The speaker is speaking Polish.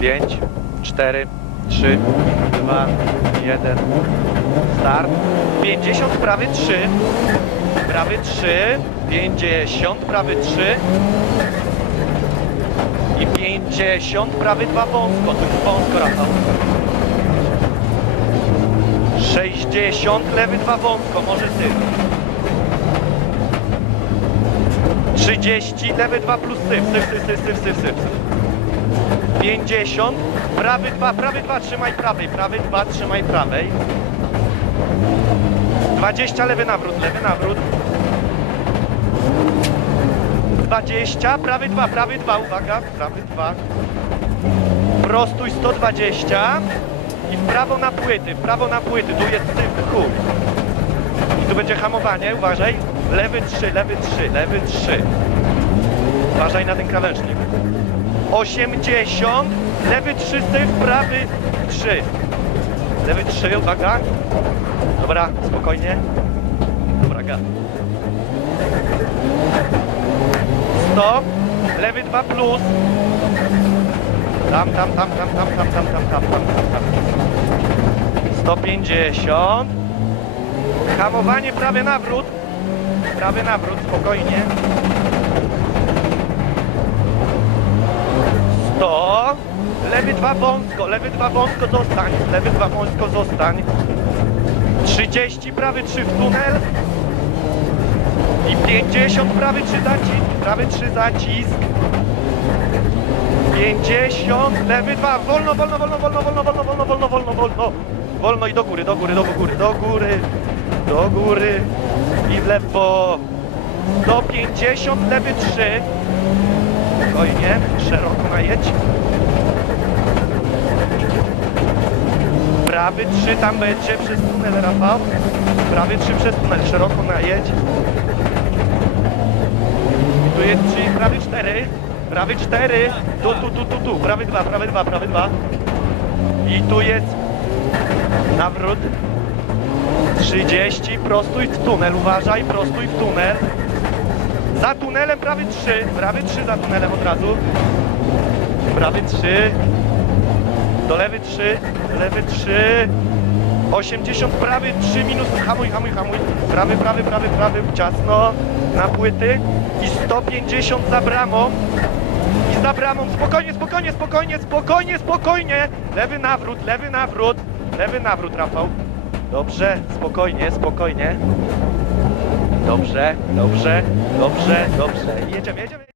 5, 4, 3, 2, 1. Start. 50, prawy 3. Prawy 3. 50, prawy 3. I 50, prawy 2 wąsko. Tu wąsko, Rafał. 60, lewy 2 wąsko, może ty. 30, lewy 2 plus syf, syf, syf, syf, syf, syf, syf. 50, prawy 2, prawy 2, trzymaj prawej, prawy 2, trzymaj prawej. 20, lewy nawrót, lewy nawrót. 20, prawy 2, prawy 2, uwaga, prawy 2. Prostuj 120 i w prawo na płyty, w prawo na płyty, tu jest syf, chuj. I tu będzie hamowanie, uważaj. Lewy 3, lewy 3, lewy 3. Uważaj na ten krawężnik. 80, lewy 3 syf, prawy 3. Lewy 3, uwaga. Dobra, spokojnie. Dobra, gaz. 100, lewy 2 plus. Tam, tam, tam, tam, tam, tam, tam, tam, tam, tam, tam. 150. Hamowanie, prawy nawrót. Prawy nawrót, spokojnie. Dwa wąsko, lewy dwa wąsko zostań. Lewy dwa wąsko zostań. 30, prawy 3 w tunel. I 50, prawy 3 zacisk. Prawy 3 zacisk. 50, lewy 2, wolno, wolno, wolno, wolno, wolno, wolno, wolno, wolno, wolno, wolno. Wolno i do góry, do góry, do góry, do góry, do góry i w lewo. Do 50, lewy 3. Spokojnie, szeroko najedź. Prawy 3 tam będzie przez tunel, Rafał. Prawy 3 przez tunel, szeroko najedź. I tu jest 3, prawy 4. Prawy 4. Tu, tu, tu, tu, tu. Prawy 2, prawy 2, prawy 2. I tu jest nawrót. 30. Prostuj w tunel. Uważaj, prostuj w tunel. Za tunelem prawy 3. Prawy 3 za tunelem od razu. Prawy 3. Do lewy 3. Lewy 3. 80 prawy 3 minus. Hamuj, hamuj, hamuj. Prawy, prawy, prawy, prawy. Ciasno. Na płyty. I 150 za bramą. I za bramą. Spokojnie, spokojnie, spokojnie, spokojnie, spokojnie. Lewy nawrót, lewy nawrót. Lewy nawrót, Rafał. Dobrze, spokojnie, spokojnie. Dobrze, dobrze, dobrze, dobrze. Jedziemy, jedziemy.